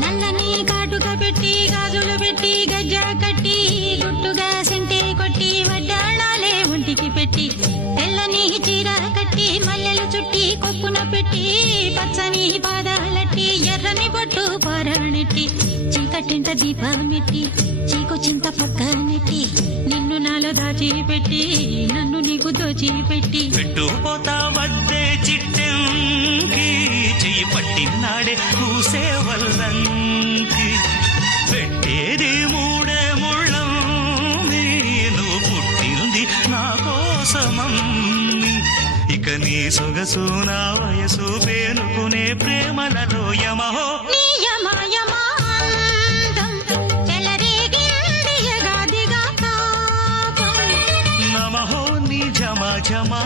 నల్లని కాటుక పెట్టి గాజులు పెట్టి గజ్జ కట్టి గుట్టుగా సెంటే కొట్టి వడ్డాణాలే ఒంటికి పెట్టి తెల్లని చీర కట్టి మల్లెలు చుట్టి కొప్పున పెట్టి పచ్చని పాదాలట్టి ఎర్రని బొట్టు పారాణెట్టి చీకటింట దీపమెట్టి చీకు చింత పక్క నెట్టి నిన్ను నాలో దాచిపెట్టి నన్ను నీకు దోచిపెట్టి పెట్టుపోతా వద్దే చిట్టెంకి చెయ్యి పట్టినాడే కూసే వల్లంకి పెట్టేది మూడే ముళ్ళం నువ్వు పుట్టింది నా కోసమమ్మి ఇక నీ సొగసు నా వయసు పేనుకునే ప్రేమలలో యమహో నమహో నీ జమా జమా